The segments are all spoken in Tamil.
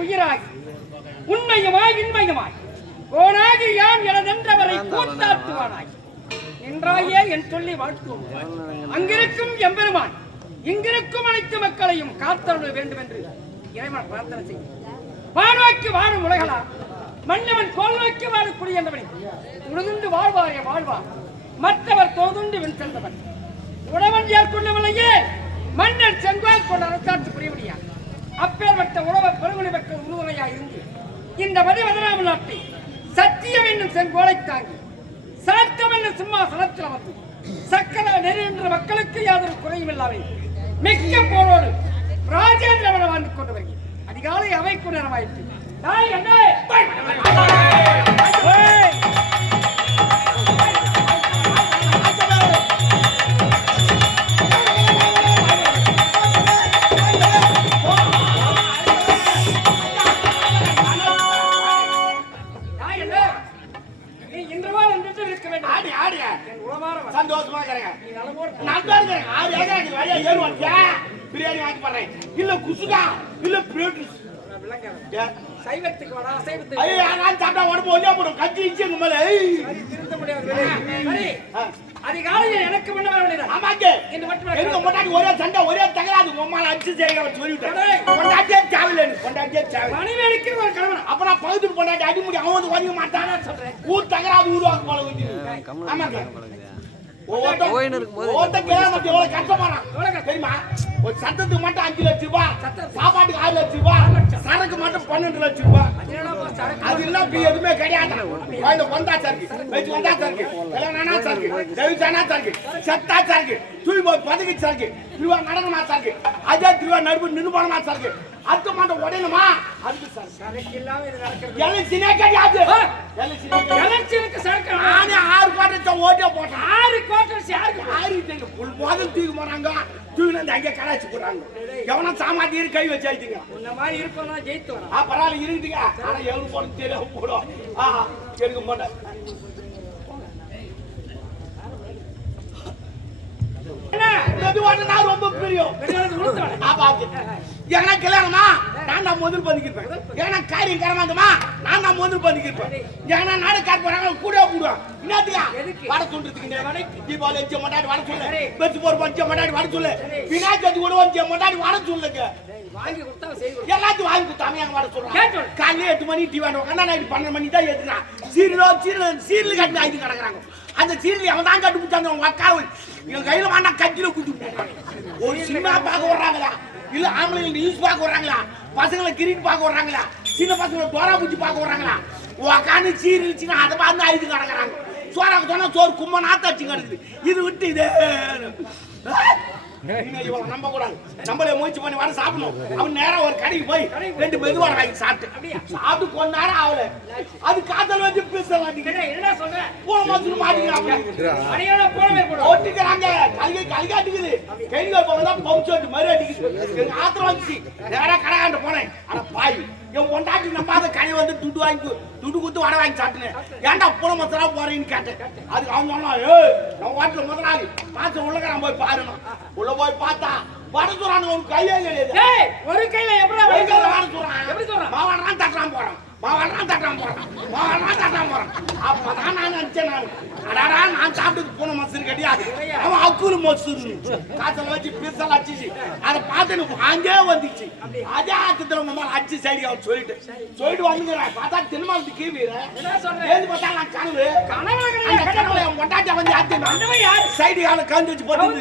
உயிராகி உண்மையுமாய் இன்மையுமாய் கோனாகி யான் என நின்றவரை கூத்தாட்டுவானாய் என்றாயே என் சொல்லி வாழ்த்துவோம். அங்கிருக்கும் எம்பெருமான் இங்கிருக்கும் அனைத்து மக்களையும் காத்தருள வேண்டும் என்று இறைவன் பிரார்த்தனை செய்யும். வானோக்கி வாழும் உலகளா மன்னவன் கோல் நோக்கி வாழக்கூடிய என்றவனை உழுதுண்டு வாழ்வாரே வாழ்வார் மற்றவர் தோதுண்டு வெண் சென்றவன் உழவன் ஏற்கொண்டவனையே மன்னர் செங்கோல் கொண்ட அரசாட்சி புரியவிடியார். அப்பேற்பட்ட உழவர் பெருமொழி பெற்ற உறுதுணையாக இருந்து இந்த 17ஆம் நாட்டில் சத்தியம் என்னும் செங்கோலை தாங்கி சாத்தம் என்னும் சிம்மாசனத்தில் அமர்ந்து சக்கர நெறி என்ற மக்களுக்கு யாதொரு குறையும் இல்லாமல் மிக்க போரோடு ராஜேந்திரவன வாழ்ந்து கொண்டு வருகிறேன். அதிகாலை அவைக்கு நேரமாயிற்று. சந்தோஷமா பிரியாணி வாங்கி போடுறேன் இல்ல குசுகா இல்ல பிரோட்டிஸ் சைவத்துக்கு வடா சைவத்துக்கு ஐயா நான் சாப்பிட்டா உடம்பு ஒல்லியா போடும் கஞ்சி இஞ்சி உங்க மேல திருத்த முடியாது. அதிகாலையில் எனக்கு முன்ன வர வேண்டியது. ஆமாங்க இந்த மட்டும் எங்க முன்னாடி ஒரே சண்டை ஒரே தகராது உம்மால அடிச்சு செய்ய சொல்லிட்டேன். கொண்டாட்டியே சாவல கொண்டாட்டியே சாவல மணிவேலுக்கு ஒரு கணவன் அப்ப நான் பகுதி கொண்டாட்டி அடி முடி அவன் ஒதுங்க மாட்டானா சொல்றேன். ஊர் தகராது உருவாக்க போல வந்து ஆமாங்க தெரியுமா ஒரு சத்தத்துக்கு மட்டும் 5 லட்சம் ரூபாய் சாப்பாட்டுக்கு 6 லட்சம் ரூபாய் சரக்கு மட்டும் 12 லட்சம் ரூபாய் அது எல்லாம் எதுவுமே கிடையாது. வந்தாச்சா இருக்கு வச்சு வந்தாச்சா இருக்கு கல்யாணம் இருக்கு தெவிச்சானா இருக்கு சத்தாச்சா இருக்கு தூய் போய் பதுக்கிச்சா இருக்கு திருவா நடனமாச்சா இருக்கு அதே திருவா நடுவு நின்று போனமாச்சா இருக்கு அடுத்த மாட்டம் உடனுமா அதுக்கு சரக்கு இல்லாம இது நடக்கிறது எலக்ஷனே கிடையாது. எலக்ஷனுக்கு சரக்கு நானே 6 கோட்டை ஓட்டே போட்டேன். 6 கோட்டை யாருக்கு 6 புல் போதல் தூக்கி போறாங்க தூக்கிட்டு அங்கே கலாச்சி போடுறாங்க. எவனா சாமாத்தி கை வச்சு ஆயிடுங்க இந்த மாதிரி இருப்பா ஜெயித்து வரேன். பரவாயில்ல இருக்குதுங்க ஆனா எவ்வளவு போட தெரியும் போடும் எடுக்க மாட்டேன். ரொம்ப பிரியம் ஏன்னா கல்யாணமா நான் தான் முதல் பண்ணிக்கிருப்பேன். ஏன்னா காரியம் கரமாந்தமா நான் தான் முதல் பண்ணிக்கிருப்பேன். ஏன்னா நாடு காட்டு போறாங்க கூட கூடுவான் என்னத்துக்கா வட சொல்றதுக்கு தீபாவளி வச்ச மாட்டாடி வட சொல்லு பெற்று போற வச்ச மாட்டாடி வட சொல்லு விநாயகர் கூட வச்ச மாட்டாடி வட சொல்லுங்க வாங்கி கொடுத்தா எல்லாத்தையும் வாங்கி கொடுத்தாங்க எங்க வட சொல்றாங்க. காலையில 8 மணி டிவி உட்காந்தா நைட்டு 12 மணி தான் ஏத்துறான். சீரியல் கட்டி ஆயிட்டு கிடக்குறாங்க. அந்த சீரியல் அவன் தான் கட்டு பிடிச்சாங்க உங்க அக்கா என் கையில வாண்டா கட்டில கூட்டி போட்டாங்க. ஒரு சினிமா பார்க்க வர்றாங்களா இல்ல ஆம்பளை நியூஸ் பார்க்க வர்றாங்களா பசங்களை கிரிக்கெட் பார்க்க வர்றாங்களா சின்ன பசங்களை டோரா பூச்சி பார்க்க வர்றாங்களா உக்காந்து சீரியல்ச்சுன்னா அதை பார்த்து ஆயிட்டு கிடக்குறாங்க. சோறாக்கு சொன்னா சோறு கும்ப நாத்தாச்சு கிடக்குது. இது விட்டு இதே நம்ப கூடாது. நம்மளே முயற்சி பண்ணி வர சாப்பிடணும். அவன் நேரம் ஒரு கடைக்கு போய் 2 மெதுவாட வாங்கி சாப்பிட்டு கொஞ்ச நேரம் ஆகல அது காதல் வச்சு பேசலாம். என்ன சொல்ற போன மாசம் மாட்டிக்கிறாங்க ஓட்டிக்கிறாங்க கலிகாட்டுக்குது கைகள் போனதான் பம்சோட்டு மாதிரி அடிக்குது. எங்க ஆத்திரம் வந்துச்சு நேரா கடையாண்ட போனேன். ஆனா பாய் என் பொண்டாட்டி நம்பாத கடை வந்து துட்டு குத்து வடை வாங்கி சாப்பிட்டேன். ஏன்டா போன மசரா போறேன்னு கேட்டேன். அதுக்கு அவங்க சொன்னா நம்ம வாட்டில முதலாளி மாசம் உள்ளக்காரன் போய் பாருணும். உள்ள போய் பார்த்தா வட சொல்றாங்க ஒரு கையே கிடையாது. ஒரு கையில எப்படி வட சொல்றான் மாவாடுறான் தட்டுறான் போறான் அப்பதான் நான் நினைச்சேன் அடாடா நான் சாப்பிட்டு போன மசூர் கிடையாது அவன் அக்குரு மசூர் காசல வச்சு பீசல் அடிச்சு அதை பார்த்து அங்கே வந்துச்சு. அதே ஆத்தத்துல உங்க மேல அடிச்சு சைடு அவர் சொல்லிட்டு வந்துக்கிறேன். பார்த்தா திருமாவளத்து கீவீர பார்த்தா நான் கனவு கொண்டாட்டி வந்து ஆத்தி சைடு யாரு கந்து வச்சு போட்டு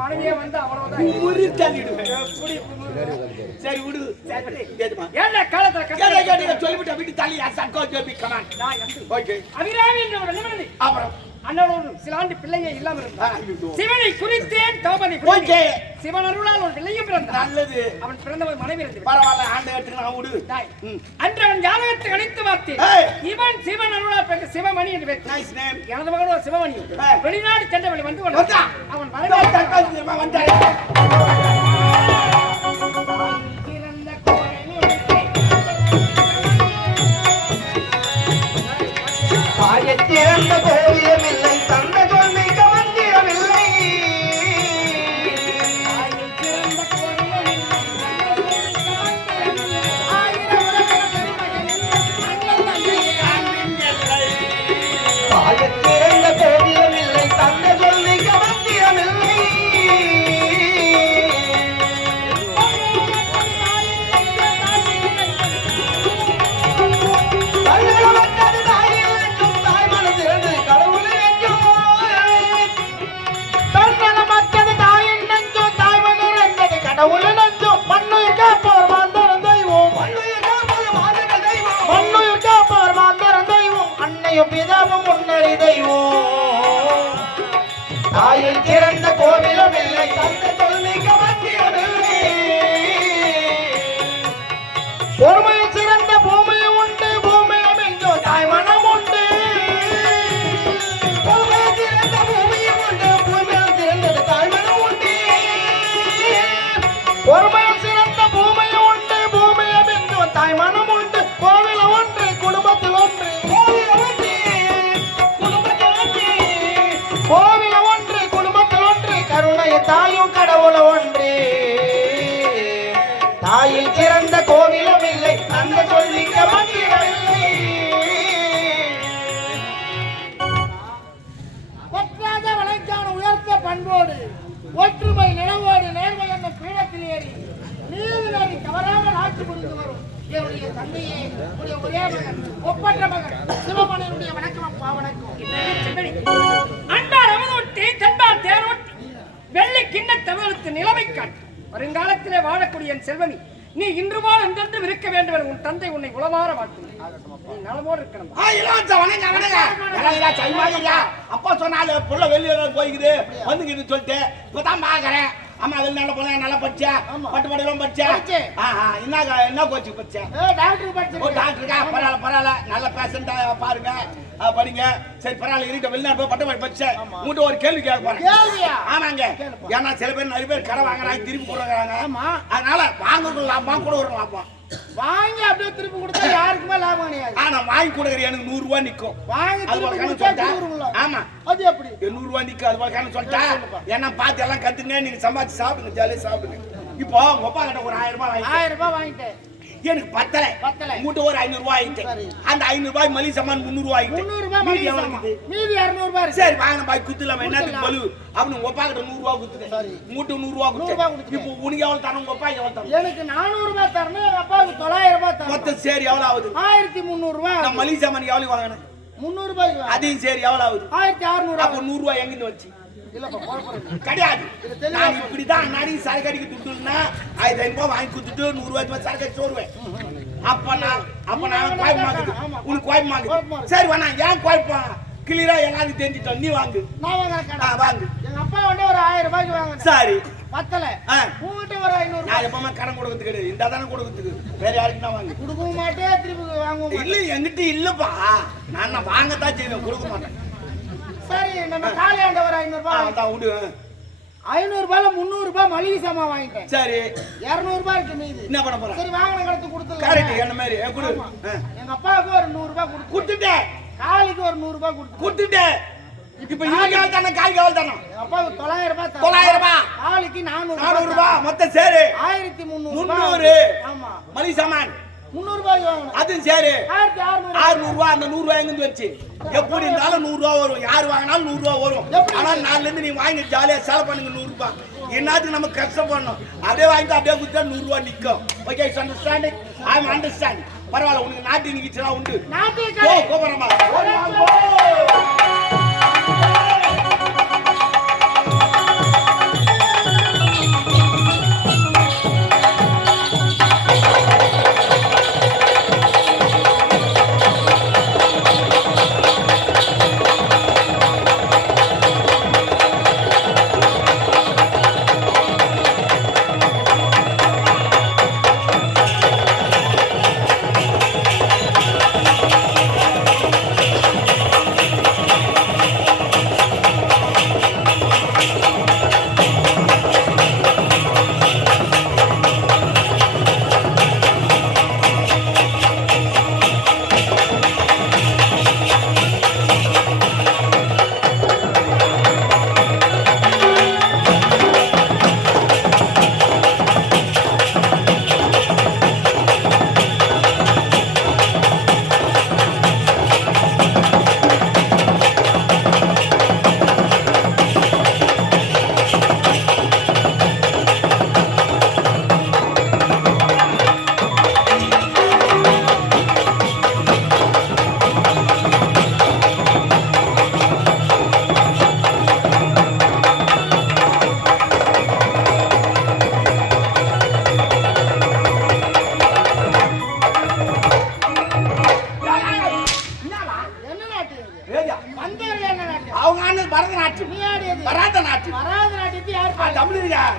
மனைவியே வந்து அவ்வளவுதான் சரி விடு என்ன காலத்துல சொல்லிவிட்ட வீட்டு தள்ளி அபிராமி என்ற ஒரு நிமிடம் அப்புறம் அண்ணனோடு சில ஆண்டு பிள்ளையே இல்லாம இருந்தார். சிவனை குறித்தேன் தவபதி சிவன் அருளால் ஒரு பிள்ளையும் பிறந்தார். நல்லது அவன் பிறந்தவர் மனைவி இருந்தது. பரவாயில்ல ஆண்டு எடுத்துக்கலாம் விடு. அன்று அவன் ஜாதகத்தை கணித்து பார்த்தேன். இவன் சிவன் அருளால் பிறந்த சிவமணி என்று பேர். Nice name. எனது மகன் ஒரு சிவமணி. வெளிநாடு சென்றவளை வந்து கொண்டான். அவன் வரவேற்று வந்தார். திறந்த கோவியமில்லை தந்த கொள்கை கவந்தியமில்லை தாயும் கடவுள் ஒன்றே தாயில் சிறந்த கோவிலும் இல்லை அந்த சொல்லிக்க மந்திரமில்லை ஒற்றாத வளைக்கான உயர்த்த பண்போடு ஒற்றுமை நிலவோடு நேர்மை என்ற பீடத்தில் ஏறி நீதி நெறி தவறாமல் ஆட்சி புரிந்து வரும் என்னுடைய தந்தையே உடைய ஒரே மகன் ஒப்பற்ற மகன் சிவமணியனுடைய வணக்கம் அப்பா வணக்கம். அன்பார் அமுதொட்டி தென்பால் தேரோட்டி வெள்ளி கிண்ண தமிழுக்கு நிலைமை காட்டு வருங்காலத்திலே வாழக்கூடிய என் செல்வனி நீ இன்று போல் என்றென்றும் இருக்க வேண்டும் என உன் தந்தை உன்னை உளமாற வாழ்த்துகிறார். நீ நலமோடு இருக்கணும். அப்பா சொன்னால புள்ள வெளியில போய்க்குது வந்துக்குது சொல்லிட்டு இப்பதான் பாக்குறேன். அம்மா வெளிநாடு போனா நல்லா படிச்சா பட்டு படுலாம் படிச்சா என்ன கோச்சு படிச்சா டாக்டருக்கா பரவாயில்ல நல்ல பேஷண்டா பாருங்க படிங்க சரி பரவாயில்ல இருக்க வெளிநாடு போய் பட்டு படிச்சேன் உங்கள்கிட்ட ஒரு கேள்வி கேட்க போறேன். ஆமாங்க ஏன்னா சில பேர் நிறைய பேர் கடை வாங்குறாங்க திருப்பி கொடுக்குறாங்க அதனால வாங்குறது லாபம் கூட ஒரு லாபம் வாங்கி அப்படியே திருப்பி கொடுத்தா யாருக்குமே லாபம் கிடையாது. ஆனா வாங்கி கொடுக்குற எனக்கு 100 ரூபாய் நிக்கும் வாங்கி ஆமா அது எப்படி 100 ரூபாய் நிக்கும் அது வரைக்கும் சொல்லிட்டேன் ஏன்னா பார்த்து எல்லாம் கத்துங்க நீங்க சம்பாதிச்சு சாப்பிடுங்க ஜாலியா சாப்பிடுங்க. இப்போ உங்க அப்பா கிட்ட ஒரு 1000 ரூபாய் 1000 ரூபாய் வாங்கிட்டேன் எனக்கு பத்தலை மூட்டை ஒரு 500 ரூபாய் ஆயிட்டு அந்த 500 ரூபாய் மலி சமான் 300 ரூபாய் 300 ரூபாய் மீதி 200 ரூபாய் சரி வாங்க பாய் குத்துலாம என்னத்துக்கு பலு அவனு உங்க அப்பா கிட்ட 100 ரூபாய் குத்துட்டேன் மூட்டை 100 ரூபாய் குத்து இப்போ உனக்கு எவ்வளவு தரணும் உங்க அப்பா எவ்வளவு தரணும் எனக்கு 400 ரூபாய் தரணும் எங்க அப்பாவுக்கு 900 ரூபாய் தரணும் மொத்தம் சரி எவ்வளவு ஆகுது 1300 ரூபாய் நான் மலி சமான் எவ்வளவு வாங்கினேன் 300 ரூபாய் அதையும் சரி எவ்வளவு ஆகுது 1600 அப்ப 100 ரூபாய் எங்கிருந்து வச்சு இல்லப்பா போறேன் கிடையாது நான் இப்படிதான் நாடி சரக்கு அடிக்க துட்டுனா 5000 ரூபாய் வாங்கி கொடுத்துட்டு 100 ரூபாய் சரக்கு அடிச்சு வருவேன். அப்ப நான் கோயம் மாக்குது உனக்கு கோயம் மாக்குது சரி வேணா ஏன் கோயப்பா கிளியரா எல்லாரும் தெரிஞ்சிட்டோம் நீ வாங்கு நான் வாங்கு எங்க அப்பா வந்து ஒரு 1000 ரூபாய்க்கு வாங்க சரி பத்தல உங்ககிட்ட ஒரு 500 நான் எப்பவுமே கடன் கொடுக்கறதுக்கு கிடையாது இந்த தானே கொடுக்கறதுக்கு வேற யாருக்கு நான் வாங்கு கொடுக்க மாட்டேன் திருப்பி வாங்குவோம் இல்ல என்கிட்ட இல்லப்பா நான் வாங்கத்தான் செய்வேன் கொடுக்க மாட்டேன். சரி நம்ம காலையாண்ட ஒரு 500 ரூபாய் தான் விடு 500 ரூபாயில 300 ரூபாய் மளிகை சாமான் வாங்கிட்டேன். சரி 200 ரூபாய் இருக்கு மீதி என்ன பண்ண போற சரி வாங்கின கடத்து கொடுத்துடலாம் கரெக்ட் என்ன மாதிரி கொடு எங்க அப்பாவுக்கு ஒரு 100 ரூபாய் கொடுத்துட்டேன் காலிக்கு ஒரு 100 ரூபாய் கொடுத்துட்டேன் இப்ப இவங்க எவ்வளவு தானே காலிக்கு எவ்வளவு தானே எங்க அப்பாவுக்கு 900 ரூபாய் 900 ரூபாய் காலிக்கு 400 ரூபாய் மொத்தம் சரி 1300 ஆமா மளிகை சாமான் 300 ரூபாய் வாங்கணும் அது சரி 1600 ரூபாய் அந்த 100 ரூபாய் எங்க வச்சு எப்படி இருந்தாலும் 100 ரூபாய் வரும் யார் வாங்கினாலும் 100 ரூபாய் வரும் ஆனா நாளைல இருந்து நீ வாங்கி ஜாலியா செலவு பண்ணுங்க 100 ரூபாய் என்னத்துக்கு நம்ம கஷ்டம் பண்ணணும் அப்படியே வாங்கி அப்படியே குடுத்தா 100 ரூபாய் நிக்கும் okay understanding I am understanding பரவாயில்ல உனக்கு நாட்டு நிக்கிச்சலாம் உண்டு போ கோபரமா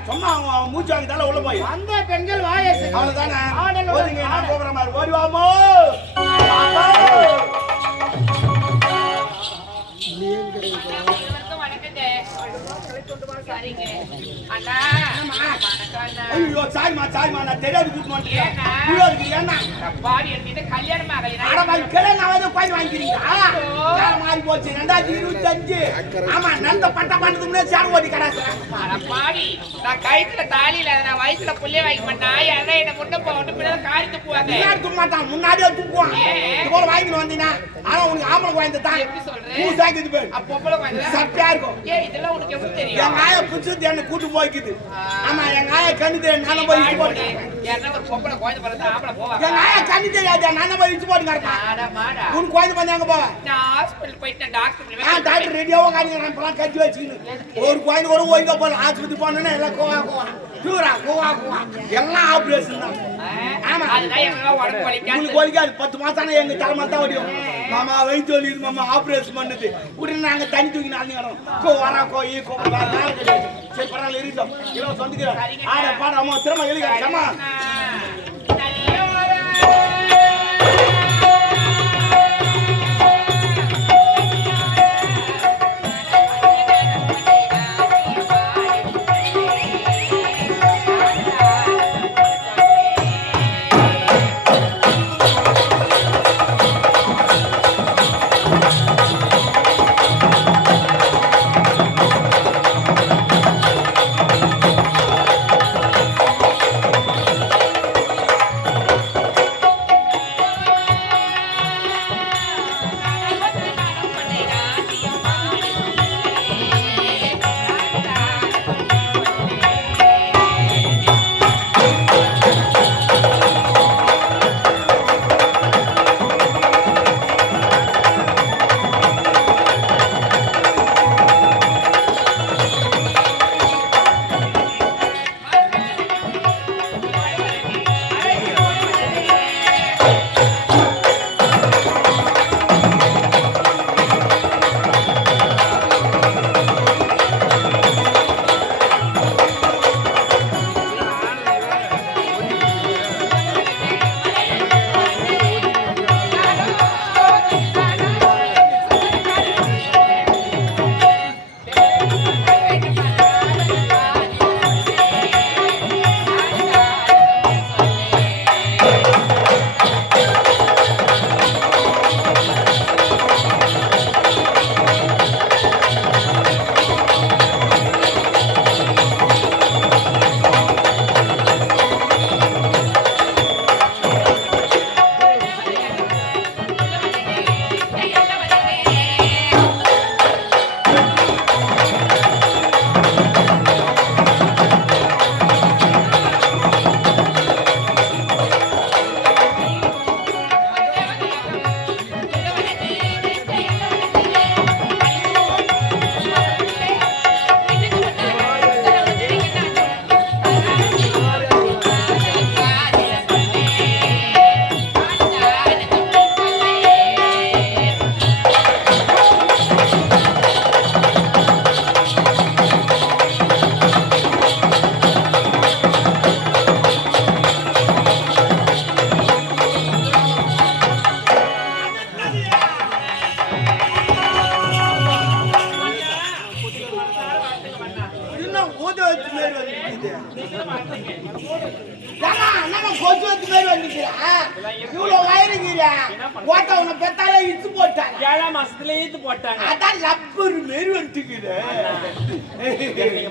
சும்மா மூச்சு வாங்கிட்டால உள்ள போய் அந்த பெண்கள் வாயசு அவ்வளவுதானே ஓடிங்க நான் போகிற மாதிரி ஓடி வாமோ சரிங்க அண்ணா ஐயோ சாரிமா நான் தெரியாது கூட்டு வந்துட்டேன் ஏன்னா பாடி எடுத்து கல்யாணம் ஆகலை நான் கோயில் வாங்கிக்கிறீங்களா மாறி போச்சு 2025 ஆமா நல்ல பட்ட பண்ணதுக்கு முன்னாடி சேர் ஓடி கடாசுறேன் பாடி நான் கயித்துல தாலி இல்ல நான் வயசுல புள்ளைய வாங்கி மாட்டேன் யாரா என்ன முன்ன போட்டு பிள்ளை காரி துப்புவாங்க முன்னாடி துப்ப மாட்டான் முன்னாடியே துப்புவான் இது போல வாங்கிட்டு வந்தீங்கன்னா ஆனா உனக்கு ஆம்பளை குழந்தை தான் எப்படி சொல்றேன் மூ சாக்கிது பேர் பொம்பளை குழந்தை சட்டியா இருக்கும் இதெல்லாம் உனக்கு எப்படி தெரியும் என் ஆயா புடிச்சது என்ன கூட்டு போய்க்குது ஆமா என் ஆயா கண்ணு தெரியும் நானும் போய் இச்சு போட்டு யாரா ஒரு பொம்பளை குழந்தை பிறந்தா ஆம்பளை போவாங்க என் ஆயா கண்ணு தெரியாது நானும் போய் இச்சு போட்டு கிடப்பேன் மாடா மாடா உன் குழந்தை பண்ணி அங்க போவேன் நான் ஹாஸ்பிடல் போயிட்டு டாக்டர் டாக்டர் ரெடியாவோ காணிக்கிறேன் இப்பெல்லாம் கட்டி வச்சுக்கின்னு ஒரு குழந்தை கூட ஓய்க்க போல ஆஸ்பத்திரி போனோன்னா எல்லாம் கோவா எல்லாம் ஆபரேஷன் தான் ஆமா அதுதான் எல்லாம் உடம்பு வலிக்காது உங்களுக்கு வலிக்காது 10 மாசம் எங்க தலைமை தான் வடியும் மாமா வயிற்று வலி இது மாமா ஆபரேஷன் பண்ணுது உடனே நாங்க தண்ணி தூக்கி நாளைக்கு சரி பரவாயில்ல இருக்கோம் இல்லை சொந்துக்கிறோம் ஆட பாட அம்மா திரும்ப எழுதிக்கம்மா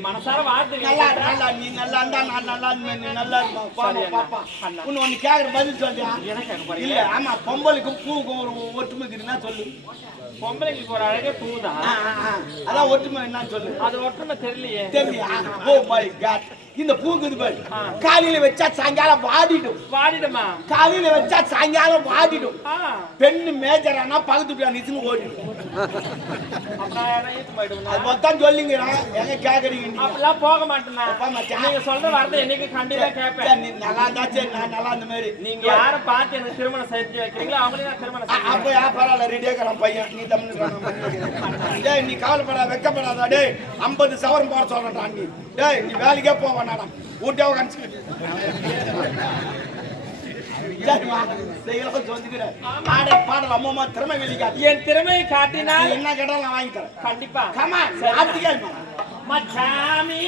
மனசார வார்த்தை நீ நல்லா இருந்தா நான் நல்லா நல்லா ஒண்ணு கேக்குற பதில் சொல்றியா இல்ல ஆமா பொம்பளைக்கும் பூவுக்கும் ஒரு ஒற்றுமை இருக்குன்னா சொல்லு பொம்பளைக்கு ஒரு அழகே பூதான் அதான் ஒற்றுமை என்ன சொல்லு அது ஒற்றுமை தெரியலையே தெரியலையா ஓ மை காட் இந்த பூக்குது பாரு காலையில வச்சா சாயங்காலம் வாடிடுமா காலையில வச்சா சாயங்காலம் வாடிடும் பெண்ணு மேஜரானா பக்கத்து நிச்சுன்னு ஓடிடும் அது மொத்தம் சொல்லிங்கிறான் எங்க கேக்குறீங்க அப்படிலாம் போக மாட்டேன் நீங்க சொல்ற வார்த்தை என்னைக்கு கண்டிப்பா கேட்பேன் நீ நல்லா இருந்தா சரி நான் நல்லா அந்த மாதிரி நீங்க யார பார்த்து எனக்கு திருமணம் செஞ்சு வைக்கிறீங்களோ அவங்களே நான் திருமணம் அப்ப பரவாயில்ல ரெடியா இருக்கிறான் பையன் நீ தமிழ் நீ கவலைப்படாத வெக்கப்படாதா டேய் 50 சவரம் போட சொல்றா நீ டேய் நீ வேலைக்கே போக வேண்டாம் ஊட்டியாவ கணிச்சுக்கிட்டு பாடல் அம்மா திறமை வெளிக்காது என் திறமையை காட்டினா என்ன கேட்டாலும் நான் வாங்கி தரேன் கண்டிப்பா மச்சாமி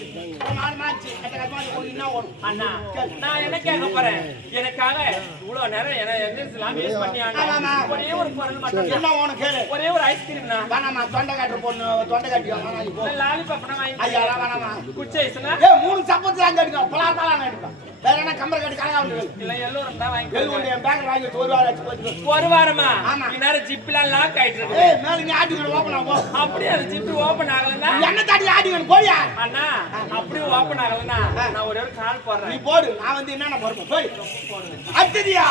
ஒரு 4 மாச்சு என்ன ஓடும் அண்ணா நான் என்ன கேட்க போறேன் எனக்காக இவ்வளவு நேரம் எல்லாம் வேஸ்ட் பண்ணியாங்க ஆமாமா. ஒரே ஒரு பொருள் மட்டும் என்ன ஓணும் கேளு ஒரே ஒரு ஐஸ்கிரீம்னா வேணாமா தொண்டை காட்டுற பொண்ணு தொண்டை காட்டி வாங்க நீ போ லாலிபாப்னா ஐயா வாங்கி வேணாமா குச்சி ஐஸ்னா ஏய் 3 சப்பத்து தான் கட்டிக்கோ பலாப்பழம் எடுப்பா வேற என்ன கம்பர் கட்டி கணக்கா வந்து இல்ல எல்லோரும் தான் வாங்கி எல்லு என் பேங்க் வாங்கி ஒரு வாரம் ஆச்சு போச்சு ஒரு வாரமா ஆமா. இந்நேரம் ஜிப்லாம் லாக் ஆயிட்டு இருக்கு ஏய் மேல நீ ஆடிக்கணும் ஓபன் ஆகும் அப்படியே அது ஜிப் ஓபன் ஆகலன்னா என்ன தாடி ஆடிக்கணும் போடியா அண்ணா அப்படியே ஓபன் ஆகலன்னா நான் ஒரே ஒரு கால் நீ போடுறேன் போடு நான் வந்து என்னென்ன போடுறேன் போய் அத்திரியா